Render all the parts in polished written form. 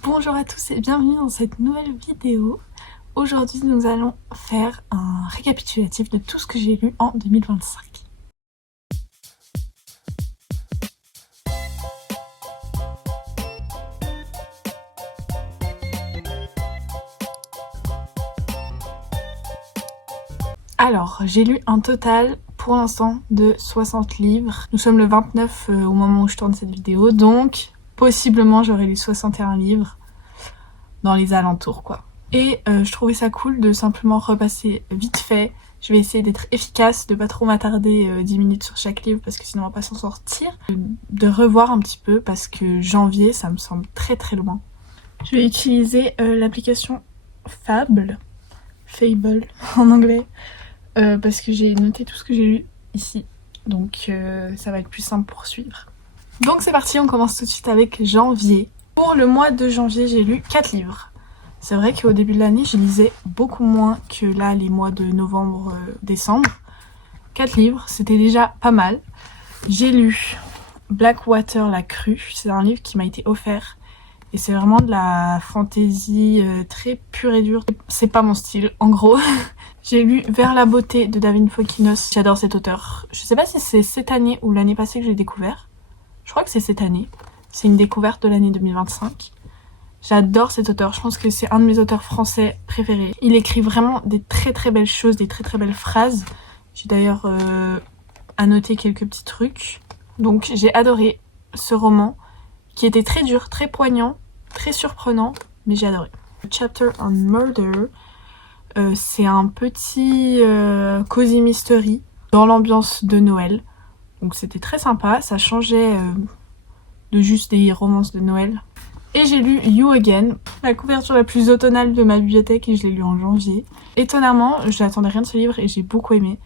Bonjour à tous et bienvenue dans cette nouvelle vidéo. Aujourd'hui nous allons faire un récapitulatif de tout ce que j'ai lu en 2025. Alors, j'ai lu un total pour l'instant de 60 livres. Nous sommes le 29 au moment où je tourne cette vidéo, donc possiblement j'aurai lu 61 livres dans les alentours quoi. Et je trouvais ça cool de simplement repasser vite fait. Je vais essayer d'être efficace, de pas trop m'attarder 10 minutes sur chaque livre parce que sinon on va pas s'en sortir. De revoir un petit peu parce que janvier ça me semble très très loin. Je vais utiliser l'application Fable en anglais. Parce que j'ai noté tout ce que j'ai lu ici, donc ça va être plus simple pour suivre. Donc c'est parti, on commence tout de suite avec janvier. Pour le mois de janvier, j'ai lu 4 livres. C'est vrai qu'au début de l'année, je lisais beaucoup moins que là, les mois de novembre, décembre. 4 livres, c'était déjà pas mal. J'ai lu Blackwater, la crue, c'est un livre qui m'a été offert. Et c'est vraiment de la fantaisie très pure et dure. C'est pas mon style, en gros. J'ai lu Vers la beauté de David Fokinos. J'adore cet auteur. Je sais pas si c'est cette année ou l'année passée que j'ai découvert. Je crois que c'est cette année. C'est une découverte de l'année 2025. J'adore cet auteur. Je pense que c'est un de mes auteurs français préférés. Il écrit vraiment des très très belles choses, des très très belles phrases. J'ai d'ailleurs annoté quelques petits trucs. Donc j'ai adoré ce roman qui était très dur, très poignant, très surprenant, mais j'ai adoré. Chapter on Murder. C'est un petit cozy mystery dans l'ambiance de Noël. Donc c'était très sympa, ça changeait de juste des romances de Noël. Et j'ai lu You Again, la couverture la plus automnale de ma bibliothèque et je l'ai lu en janvier. Étonnamment, je n'attendais rien de ce livre et j'ai beaucoup aimé.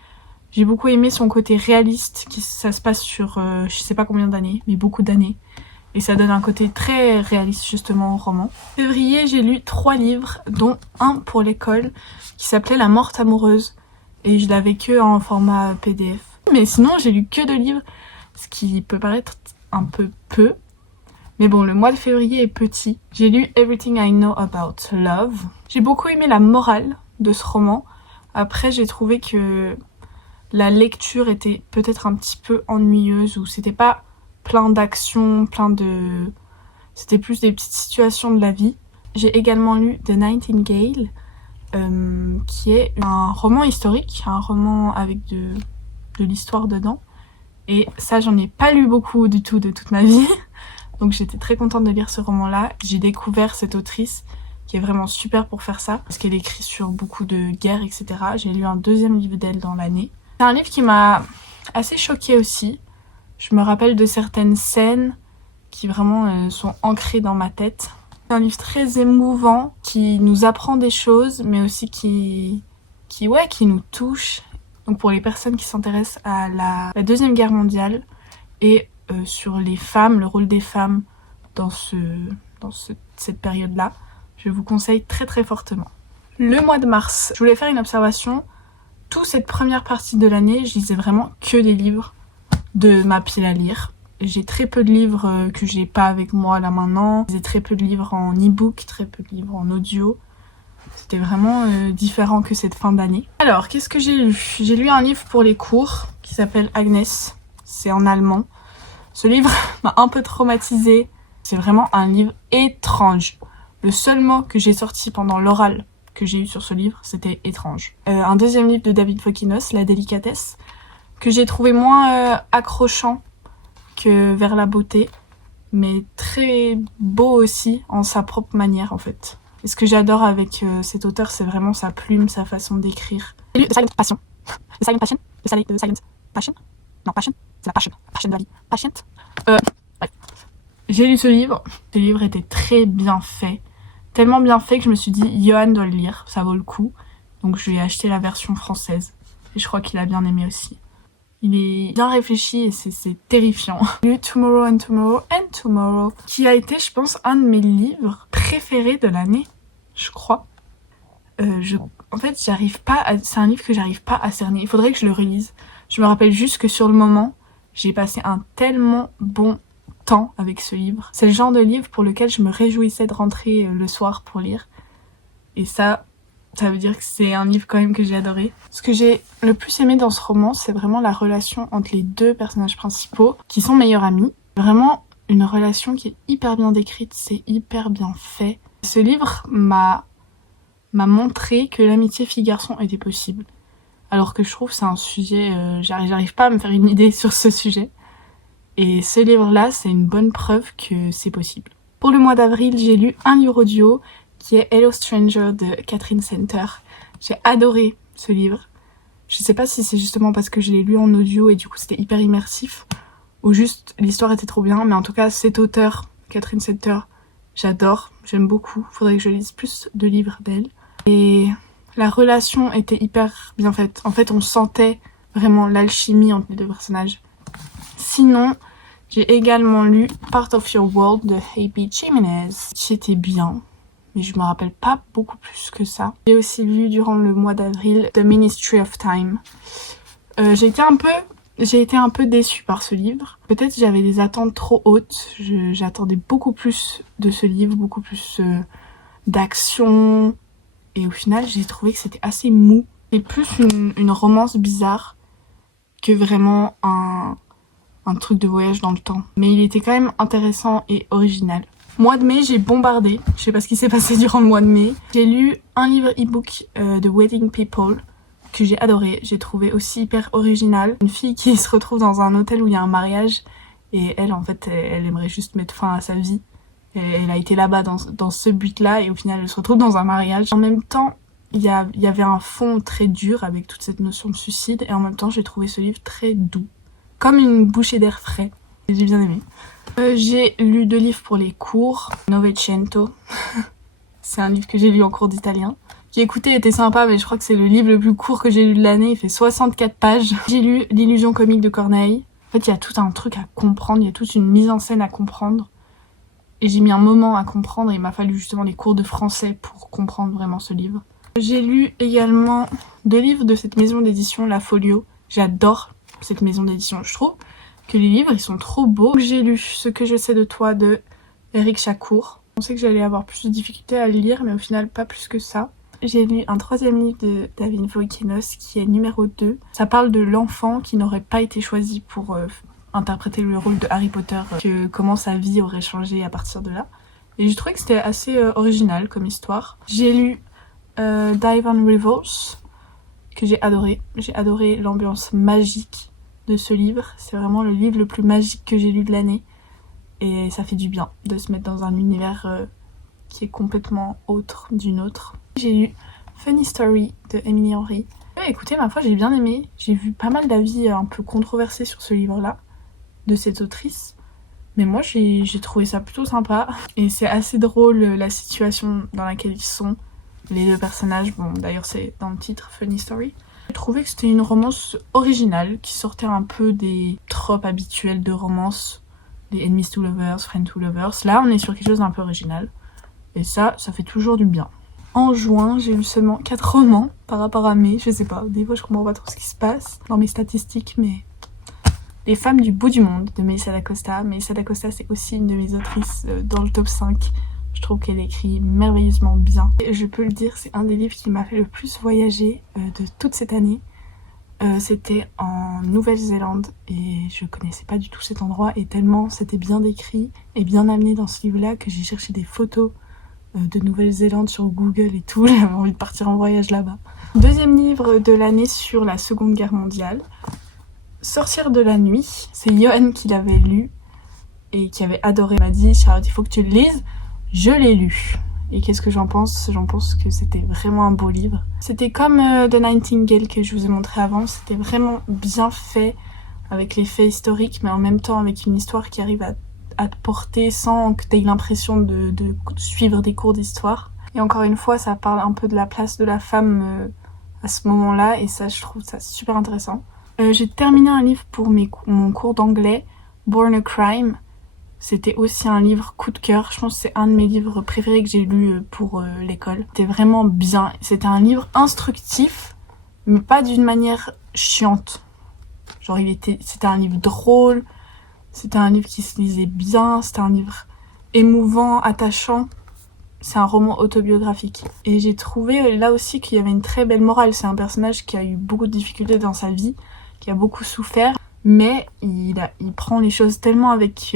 J'ai beaucoup aimé son côté réaliste, ça se passe sur je sais pas combien d'années, mais beaucoup d'années. Et ça donne un côté très réaliste justement au roman. En février, j'ai lu 3 livres, dont un pour l'école qui s'appelait La Morte amoureuse. Et je l'avais que en format PDF. Mais sinon, j'ai lu que 2 livres, ce qui peut paraître un peu. Mais bon, le mois de février est petit. J'ai lu Everything I Know About Love. J'ai beaucoup aimé la morale de ce roman. Après, j'ai trouvé que la lecture était peut-être un petit peu ennuyeuse ou c'était pas plein d'actions, c'était plus des petites situations de la vie. J'ai également lu The Nightingale, qui est un roman historique, un roman avec de l'histoire dedans. Et ça, j'en ai pas lu beaucoup du tout de toute ma vie. Donc j'étais très contente de lire ce roman-là. J'ai découvert cette autrice qui est vraiment super pour faire ça, parce qu'elle écrit sur beaucoup de guerres, etc. J'ai lu un 2e livre d'elle dans l'année. C'est un livre qui m'a assez choquée aussi. Je me rappelle de certaines scènes qui vraiment sont ancrées dans ma tête. C'est un livre très émouvant qui nous apprend des choses, mais aussi qui nous touche. Donc pour les personnes qui s'intéressent à la 2e guerre mondiale et sur les femmes, le rôle des femmes dans cette période-là, je vous conseille très très fortement. Le mois de mars, je voulais faire une observation. Toute cette première partie de l'année, je lisais vraiment que des livres de ma pile à lire. J'ai très peu de livres que j'ai pas avec moi là maintenant. J'ai très peu de livres en e-book, très peu de livres en audio. C'était vraiment différent que cette fin d'année. Alors, qu'est-ce que j'ai lu ? J'ai lu un livre pour les cours qui s'appelle Agnes. C'est en allemand. Ce livre m'a un peu traumatisée. C'est vraiment un livre étrange. Le seul mot que j'ai sorti pendant l'oral que j'ai eu sur ce livre, c'était étrange. Un 2e livre de David Fokinos, La délicatesse, que j'ai trouvé moins accrochant que Vers la beauté, mais très beau aussi en sa propre manière en fait. Et ce que j'adore avec cet auteur, c'est vraiment sa plume, sa façon d'écrire. J'ai lu The Silent Passion. The Silent Passion. The Silent Passion. Non, Passion, c'est la passion. Passion de la vie. Patient. Bref. J'ai lu ce livre. Ce livre était très bien fait. Tellement bien fait que je me suis dit, Johan doit le lire, ça vaut le coup. Donc je lui ai acheté la version française. Et je crois qu'il a bien aimé aussi. Il est bien réfléchi et c'est terrifiant. J'ai lu Tomorrow and Tomorrow and Tomorrow, qui a été, je pense, un de mes livres préférés de l'année, je crois. En fait, c'est un livre que j'arrive pas à cerner. Il faudrait que je le relise. Je me rappelle juste que sur le moment, j'ai passé un tellement bon temps avec ce livre. C'est le genre de livre pour lequel je me réjouissais de rentrer le soir pour lire. Et ça veut dire que c'est un livre quand même que j'ai adoré. Ce que j'ai le plus aimé dans ce roman, c'est vraiment la relation entre les deux personnages principaux, qui sont meilleurs amis. Vraiment une relation qui est hyper bien décrite, c'est hyper bien fait. Ce livre m'a montré que l'amitié fille-garçon était possible. Alors que je trouve que c'est un sujet, j'arrive pas à me faire une idée sur ce sujet. Et ce livre-là, c'est une bonne preuve que c'est possible. Pour le mois d'avril, j'ai lu un livre audio qui est Hello Stranger de Catherine Center. J'ai adoré ce livre. Je sais pas si c'est justement parce que je l'ai lu en audio et du coup c'était hyper immersif, ou juste l'histoire était trop bien, mais en tout cas cet auteur, Catherine Center, j'adore, j'aime beaucoup. Faudrait que je lise plus de livres d'elle. Et la relation était hyper bien faite. En fait, on sentait vraiment l'alchimie entre les deux personnages. Sinon, j'ai également lu Part of Your World de H.B. Jimenez, qui était bien, mais je me rappelle pas beaucoup plus que ça. J'ai aussi lu durant le mois d'avril The Ministry of Time. J'ai été un peu déçue par ce livre. Peut-être j'avais des attentes trop hautes. J'attendais beaucoup plus de ce livre, beaucoup plus d'action. Et au final, j'ai trouvé que c'était assez mou. C'est plus une romance bizarre que vraiment un truc de voyage dans le temps. Mais il était quand même intéressant et original. Mois de mai, j'ai bombardé. Je sais pas ce qui s'est passé durant le mois de mai. J'ai lu un livre e-book de Wedding People que j'ai adoré. J'ai trouvé aussi hyper original. Une fille qui se retrouve dans un hôtel où il y a un mariage et elle, en fait, elle aimerait juste mettre fin à sa vie. Et elle a été là-bas dans ce but-là et au final, elle se retrouve dans un mariage. En même temps, il y avait un fond très dur avec toute cette notion de suicide et en même temps, j'ai trouvé ce livre très doux. Comme une bouchée d'air frais. J'ai bien aimé. J'ai lu 2 livres pour les cours. Novecento. C'est un livre que j'ai lu en cours d'italien. J'ai écouté, était sympa, mais je crois que c'est le livre le plus court que j'ai lu de l'année. Il fait 64 pages. J'ai lu L'illusion comique de Corneille. En fait, il y a tout un truc à comprendre. Il y a toute une mise en scène à comprendre. Et j'ai mis un moment à comprendre. Et il m'a fallu justement les cours de français pour comprendre vraiment ce livre. J'ai lu également 2 livres de cette maison d'édition, La Folio. J'adore cette maison d'édition. Je trouve que les livres, ils sont trop beaux. J'ai lu Ce que je sais de toi de Éric Chacour. Je pensais que j'allais avoir plus de difficultés à le lire, mais au final, pas plus que ça. J'ai lu un 3e livre de David Voikinos qui est numéro 2. Ça parle de l'enfant qui n'aurait pas été choisi pour interpréter le rôle de Harry Potter, comment sa vie aurait changé à partir de là. Et je trouvais que c'était assez original comme histoire. J'ai lu Dive on Rivers, que j'ai adoré. J'ai adoré l'ambiance magique de ce livre. C'est vraiment le livre le plus magique que j'ai lu de l'année. Et ça fait du bien de se mettre dans un univers qui est complètement autre d'une autre. J'ai lu Funny Story de Emily Henry. Écoutez, ma foi, j'ai bien aimé. J'ai vu pas mal d'avis un peu controversés sur ce livre-là, de cette autrice. Mais moi, j'ai trouvé ça plutôt sympa. Et c'est assez drôle la situation dans laquelle ils sont. Les 2 personnages, bon d'ailleurs c'est dans le titre Funny Story. J'ai trouvé que c'était une romance originale qui sortait un peu des tropes habituels de romance, des enemies to lovers, friends to lovers. Là on est sur quelque chose d'un peu original et ça fait toujours du bien. En juin j'ai lu seulement 4 romans par rapport à mai, je sais pas, des fois je comprends pas trop ce qui se passe dans mes statistiques, mais Les femmes du bout du monde de Melissa d'Acosta. Melissa d'Acosta c'est aussi une de mes autrices dans le top 5. Je trouve qu'elle écrit merveilleusement bien. Et je peux le dire, c'est un des livres qui m'a fait le plus voyager de toute cette année. C'était en Nouvelle-Zélande et je connaissais pas du tout cet endroit et tellement c'était bien décrit et bien amené dans ce livre-là que j'ai cherché des photos de Nouvelle-Zélande sur Google et tout. J'avais envie de partir en voyage là-bas. 2e livre de l'année sur la Seconde Guerre mondiale. Sortir de la nuit. C'est Johan qui l'avait lu et qui avait adoré. Il m'a dit « Charlotte, il faut que tu le lises ». Je l'ai lu. Et qu'est-ce que j'en pense? J'en pense que c'était vraiment un beau livre. C'était comme The Nightingale que je vous ai montré avant. C'était vraiment bien fait, avec les faits historiques, mais en même temps avec une histoire qui arrive à te porter sans que tu aies l'impression de suivre des cours d'histoire. Et encore une fois, ça parle un peu de la place de la femme à ce moment-là, et ça, je trouve ça super intéressant. J'ai terminé un livre pour mon cours d'anglais, Born a Crime. C'était aussi un livre coup de cœur. Je pense que c'est un de mes livres préférés que j'ai lu pour l'école. C'était vraiment bien. C'était un livre instructif, mais pas d'une manière chiante. Genre c'était un livre drôle. C'était un livre qui se lisait bien, c'était un livre émouvant, attachant. C'est un roman autobiographique. Et j'ai trouvé là aussi qu'il y avait une très belle morale. C'est un personnage qui a eu beaucoup de difficultés dans sa vie, qui a beaucoup souffert, mais il prend les choses tellement avec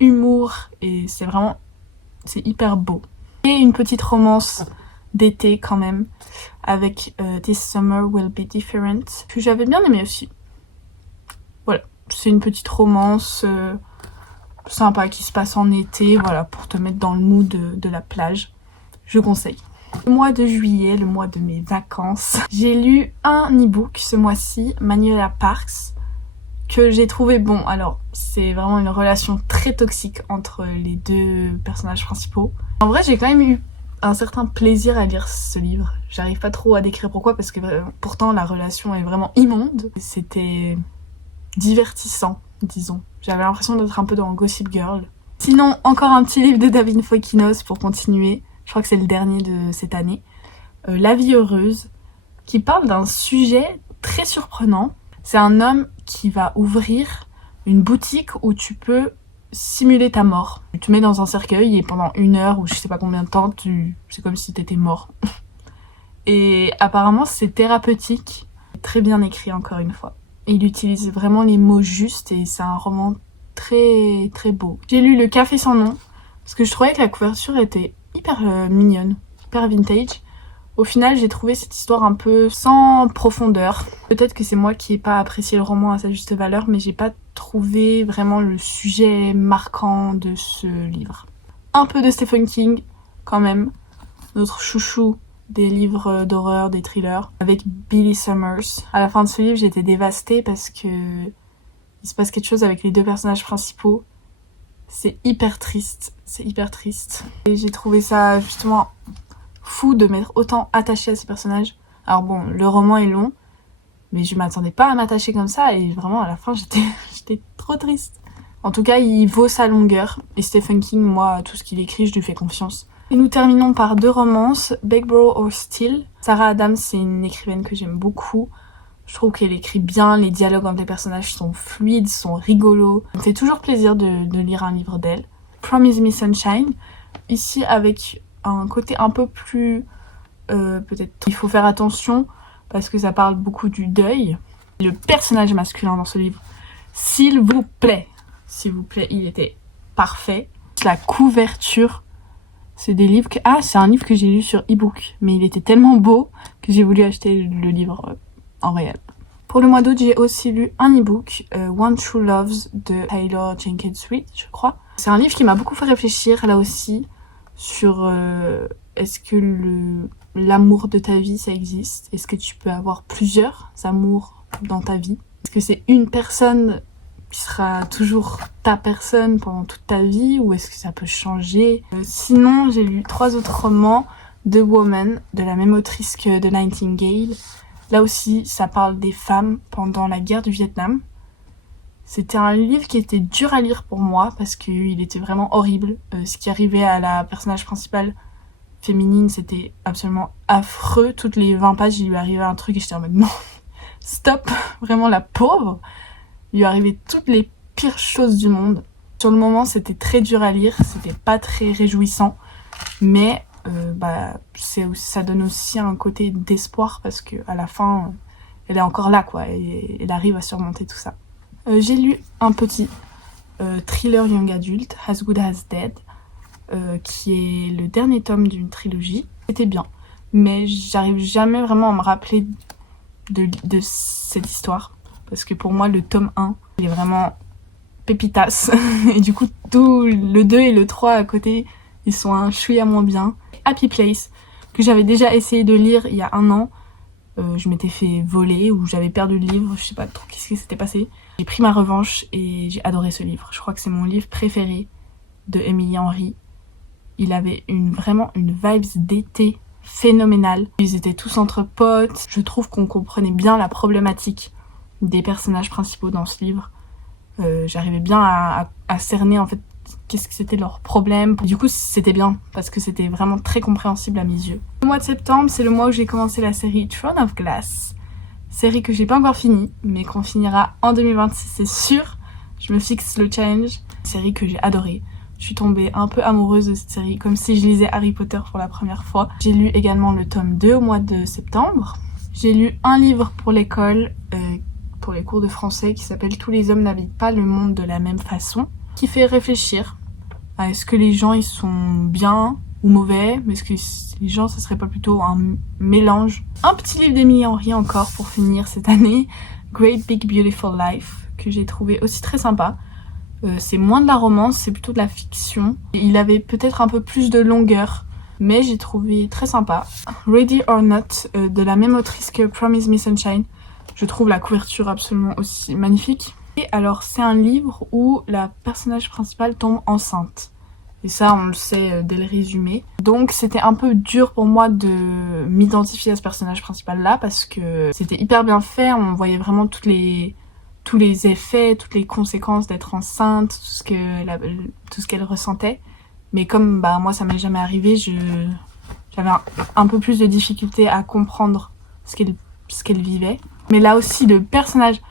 humour et c'est hyper beau. Et une petite romance d'été quand même, avec This Summer Will Be Different, que j'avais bien aimé aussi. Voilà, c'est une petite romance sympa qui se passe en été, voilà, pour te mettre dans le mood de la plage. Je conseille. Le mois de juillet, le mois de mes vacances, j'ai lu un e-book ce mois-ci, Manuela Parks, que j'ai trouvé bon. Alors, c'est vraiment une relation très toxique entre les deux personnages principaux. En vrai, j'ai quand même eu un certain plaisir à lire ce livre. J'arrive pas trop à décrire pourquoi, parce que pourtant la relation est vraiment immonde. C'était divertissant, disons. J'avais l'impression d'être un peu dans Gossip Girl. Sinon, encore un petit livre de David Fokinos pour continuer. Je crois que c'est le dernier de cette année. La vie heureuse, qui parle d'un sujet très surprenant. C'est un homme qui va ouvrir une boutique où tu peux simuler ta mort. Tu te mets dans un cercueil et pendant 1 heure ou je sais pas combien de temps, c'est comme si t'étais mort. Et apparemment c'est thérapeutique, très bien écrit encore une fois. Et il utilise vraiment les mots justes et c'est un roman très très beau. J'ai lu Le Café sans nom parce que je trouvais que la couverture était hyper mignonne, hyper vintage. Au final, j'ai trouvé cette histoire un peu sans profondeur. Peut-être que c'est moi qui n'ai pas apprécié le roman à sa juste valeur, mais j'ai pas trouvé vraiment le sujet marquant de ce livre. Un peu de Stephen King, quand même. Notre chouchou des livres d'horreur, des thrillers, avec Billy Summers. À la fin de ce livre, j'étais dévastée parce que il se passe quelque chose avec les deux personnages principaux. C'est hyper triste, Et j'ai trouvé ça justement fou de m'être autant attachée à ces personnages. Alors bon, le roman est long, mais je m'attendais pas à m'attacher comme ça et vraiment à la fin j'étais trop triste. En tout cas, il vaut sa longueur et Stephen King, moi, tout ce qu'il écrit, je lui fais confiance. Et nous terminons par 2 romances, Begboro or Still. Sarah Adams, c'est une écrivaine que j'aime beaucoup. Je trouve qu'elle écrit bien, les dialogues entre les personnages sont fluides, sont rigolos. Ça me fait toujours plaisir de lire un livre d'elle. Promise Me Sunshine, ici avec un côté un peu plus peut-être il faut faire attention parce que ça parle beaucoup du deuil. Le personnage masculin dans ce livre, s'il vous plaît, il était parfait. La couverture, c'est des livres c'est un livre que j'ai lu sur e-book, mais il était tellement beau que j'ai voulu acheter le livre en réel. Pour le mois d'août, j'ai aussi lu un e-book, One True Loves de Taylor Jenkins Reid, je crois. C'est un livre qui m'a beaucoup fait réfléchir là aussi sur est-ce que l'amour de ta vie ça existe? Est-ce que tu peux avoir plusieurs amours dans ta vie? Est-ce que c'est une personne qui sera toujours ta personne pendant toute ta vie ou est-ce que ça peut changer? Sinon, j'ai lu 3 autres romans, The Woman, de la même autrice que The Nightingale. Là aussi, ça parle des femmes pendant la guerre du Vietnam. C'était un livre qui était dur à lire pour moi parce qu'il était vraiment horrible. Ce qui arrivait à la personnage principale féminine, c'était absolument affreux. Toutes les 20 pages, il lui arrivait un truc et j'étais en mode non, stop, vraiment la pauvre. Il lui arrivait toutes les pires choses du monde. Sur le moment, c'était très dur à lire, c'était pas très réjouissant, mais ça donne aussi un côté d'espoir parce que à la fin, elle est encore là, quoi, et elle arrive à surmonter tout ça. J'ai lu un petit thriller young adult, As Good As Dead, qui est le dernier tome d'une trilogie. C'était bien, mais j'arrive jamais vraiment à me rappeler de cette histoire, parce que pour moi le tome 1, il est vraiment pépitas, et du coup tout le 2 et le 3 à côté, ils sont un chouïa moins bien. Happy Place, que j'avais déjà essayé de lire il y a 1 an, je m'étais fait voler ou j'avais perdu le livre, je sais pas trop qu'est-ce qui s'était passé. J'ai pris ma revanche et j'ai adoré ce livre. Je crois que c'est mon livre préféré de Emily Henry. Il avait vraiment une vibes d'été phénoménale. Ils étaient tous entre potes. Je trouve qu'on comprenait bien la problématique des personnages principaux dans ce livre. J'arrivais bien à cerner en fait qu'est-ce que c'était leur problème. Du coup, c'était bien parce que c'était vraiment très compréhensible à mes yeux. Le mois de septembre, c'est le mois où j'ai commencé la série Throne of Glass. Série que j'ai pas encore finie, mais qu'on finira en 2026, c'est sûr. Je me fixe le challenge. Une série que j'ai adorée. Je suis tombée un peu amoureuse de cette série, comme si je lisais Harry Potter pour la première fois. J'ai lu également le tome 2 au mois de septembre. J'ai lu un livre pour l'école, pour les cours de français, qui s'appelle « Tous les hommes n'habitent pas le monde de la même façon », qui fait réfléchir à est-ce que les gens ils sont bien ou mauvais, mais est-ce que les gens ça serait pas plutôt un mélange. Un petit livre d'Emily Henry encore pour finir cette année, Great Big Beautiful Life, que j'ai trouvé aussi très sympa. C'est moins de la romance, c'est plutôt de la fiction. Il avait peut-être un peu plus de longueur, mais j'ai trouvé très sympa. Ready or Not, de la même autrice que Promise Me Sunshine. Je trouve la couverture absolument aussi magnifique. Et alors, c'est un livre où la personnage principale tombe enceinte. Et ça, on le sait dès le résumé. Donc, c'était un peu dur pour moi de m'identifier à ce personnage principal-là, parce que c'était hyper bien fait. On voyait vraiment tous les effets, toutes les conséquences d'être enceinte, tout ce qu'elle ressentait. Mais comme moi ça m'est jamais arrivé, j'avais un peu plus de difficulté à comprendre ce qu'elle vivait. Mais là aussi, le personnage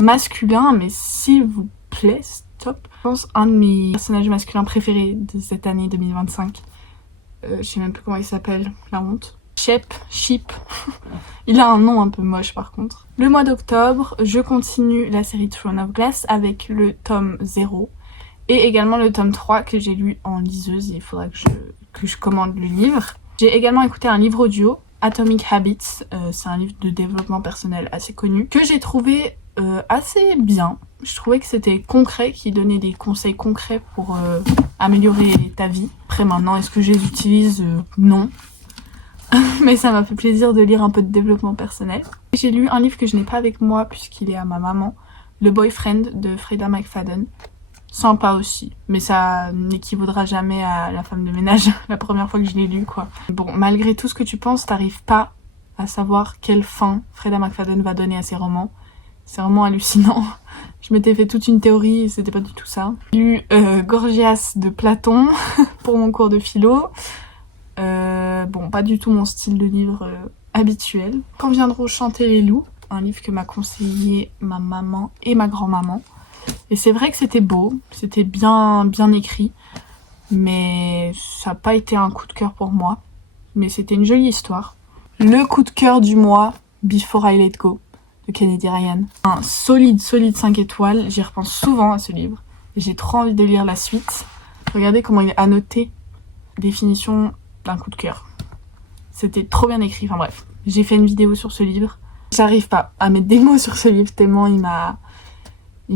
masculin, mais s'il vous plaît, stop. Je pense un de mes personnages masculins préférés de cette année 2025. Je sais même plus comment il s'appelle, la honte. Sheep. Il a un nom un peu moche par contre. Le mois d'octobre, je continue la série Throne of Glass avec le tome 0 et également le tome 3 que j'ai lu en liseuse et il faudra que je commande le livre. J'ai également écouté un livre audio, Atomic Habits, c'est un livre de développement personnel assez connu, que j'ai trouvé assez bien. Je trouvais que c'était concret, qui donnait des conseils concrets pour améliorer ta vie. Après maintenant, est-ce que je les utilise Non. Mais ça m'a fait plaisir de lire un peu de développement personnel. J'ai lu un livre que je n'ai pas avec moi puisqu'il est à ma maman, Le Boyfriend de Freda McFadden. Sympa aussi, mais ça n'équivaudra jamais à La femme de ménage, la première fois que je l'ai lu quoi. Bon, malgré tout ce que tu penses, t'arrives pas à savoir quelle fin Freda McFadden va donner à ses romans. C'est vraiment hallucinant. Je m'étais fait toute une théorie et c'était pas du tout ça. J'ai lu Gorgias de Platon pour mon cours de philo. Bon, pas du tout mon style de livre habituel. Quand viendront chanter les loups, un livre que m'a conseillé ma maman et ma grand-maman. Et c'est vrai que c'était beau, c'était bien écrit, mais ça n'a pas été un coup de cœur pour moi. Mais c'était une jolie histoire. Le coup de cœur du mois, Before I Let Go, de Kennedy Ryan. Un solide 5 étoiles, j'y repense souvent à ce livre. Et j'ai trop envie de lire la suite. Regardez comment il est annoté, définition d'un coup de cœur. C'était trop bien écrit, enfin bref. J'ai fait une vidéo sur ce livre. J'arrive pas à mettre des mots sur ce livre tellement il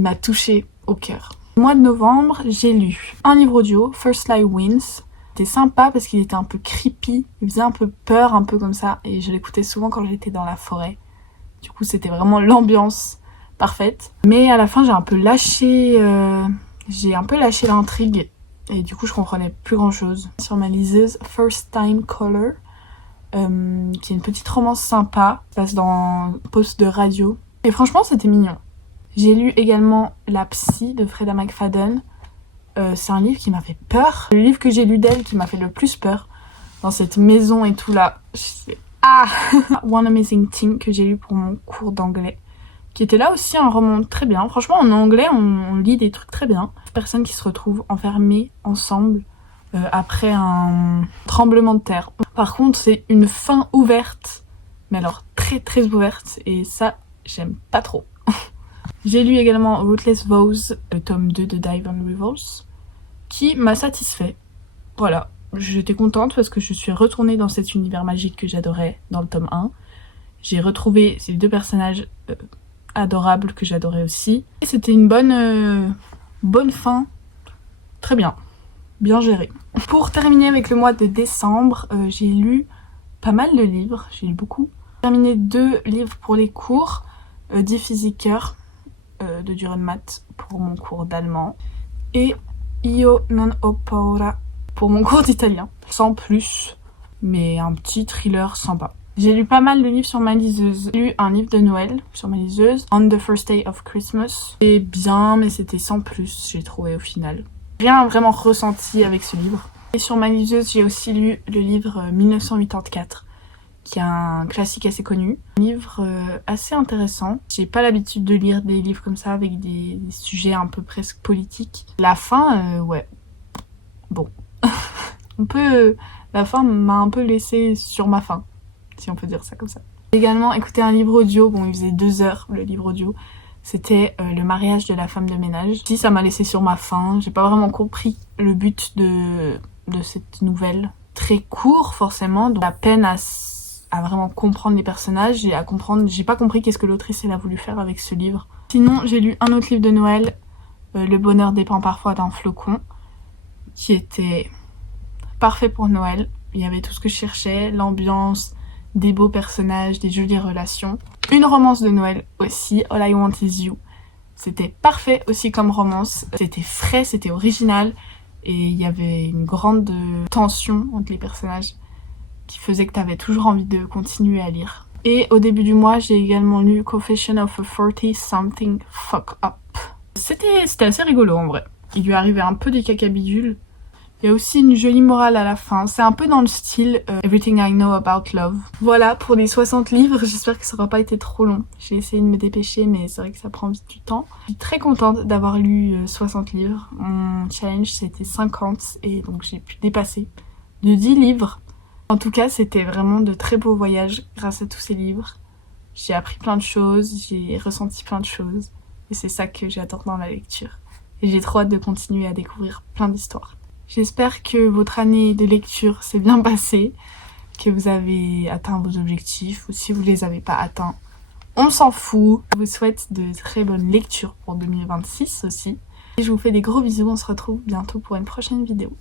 m'a touchée au cœur. Au mois de novembre, j'ai lu un livre audio, First Lie Wins. C'était sympa parce qu'il était un peu creepy, il faisait un peu peur, un peu comme ça, et je l'écoutais souvent quand j'étais dans la forêt. Du coup, c'était vraiment l'ambiance parfaite. Mais à la fin, j'ai un peu lâché l'intrigue, et du coup, je comprenais plus grand-chose. Sur ma liseuse, First Time Caller, qui est une petite romance sympa, qui passe dans un poste de radio. Et franchement, c'était mignon. J'ai lu également La Psy de Freda McFadden. C'est un livre qui m'a fait peur. Le livre que j'ai lu d'elle qui m'a fait le plus peur, dans cette maison et tout là. One Amazing Thing que j'ai lu pour mon cours d'anglais, qui était là aussi un roman très bien. Franchement, en anglais, on lit des trucs très bien. Personnes qui se retrouvent enfermées ensemble après un tremblement de terre. Par contre, c'est une fin ouverte, mais alors très ouverte, et ça, j'aime pas trop. J'ai lu également Rootless Vows, le tome 2 de Divan Revels, qui m'a satisfait. Voilà, j'étais contente parce que je suis retournée dans cet univers magique que j'adorais dans le tome 1. J'ai retrouvé ces deux personnages adorables que j'adorais aussi. Et c'était une bonne fin, très bien gérée. Pour terminer avec le mois de décembre, j'ai lu pas mal de livres, j'ai lu beaucoup. J'ai terminé 2 livres pour les cours, Die Physiker de Dürrenmatt pour mon cours d'allemand et Io non ho paura pour mon cours d'italien. Sans plus, mais un petit thriller sympa. J'ai lu pas mal de livres sur ma liseuse. J'ai lu un livre de Noël sur ma liseuse, On the First Day of Christmas. C'était bien, mais c'était sans plus, j'ai trouvé au final. Rien vraiment ressenti avec ce livre. Et sur ma liseuse, j'ai aussi lu le livre 1984, qui est un classique assez connu. Un livre assez intéressant. J'ai pas l'habitude de lire des livres comme ça avec des sujets un peu presque politiques. La fin, ouais, bon. La fin m'a un peu laissé sur ma faim, si on peut dire ça comme ça. J'ai également écouté un livre audio, bon il faisait 2 heures le livre audio. C'était le mariage de la femme de ménage. Si ça m'a laissé sur ma faim, j'ai pas vraiment compris le but de cette nouvelle. Très court forcément, donc la peine à vraiment comprendre les personnages et à comprendre, j'ai pas compris qu'est-ce que l'autrice elle a voulu faire avec ce livre. Sinon j'ai lu un autre livre de Noël, Le bonheur dépend parfois d'un flocon, qui était parfait pour Noël. Il y avait tout ce que je cherchais, l'ambiance, des beaux personnages, des jolies relations. Une romance de Noël aussi, All I Want Is You. C'était parfait aussi comme romance, c'était frais, c'était original et il y avait une grande tension entre les personnages qui faisait que t'avais toujours envie de continuer à lire. Et au début du mois, j'ai également lu Confession of a 40-something fuck up. C'était assez rigolo en vrai. Il lui arrivait un peu des cacabidules. Il y a aussi une jolie morale à la fin. C'est un peu dans le style Everything I Know About Love. Voilà pour les 60 livres. J'espère que ça n'aura pas été trop long. J'ai essayé de me dépêcher, mais c'est vrai que ça prend vite du temps. Je suis très contente d'avoir lu 60 livres. Mon challenge, c'était 50 et donc j'ai pu dépasser de 10 livres. En tout cas, c'était vraiment de très beaux voyages grâce à tous ces livres. J'ai appris plein de choses, j'ai ressenti plein de choses. Et c'est ça que j'adore dans la lecture. Et j'ai trop hâte de continuer à découvrir plein d'histoires. J'espère que votre année de lecture s'est bien passée, que vous avez atteint vos objectifs, ou si vous les avez pas atteints, on s'en fout. Je vous souhaite de très bonnes lectures pour 2026 aussi. Et je vous fais des gros bisous, on se retrouve bientôt pour une prochaine vidéo.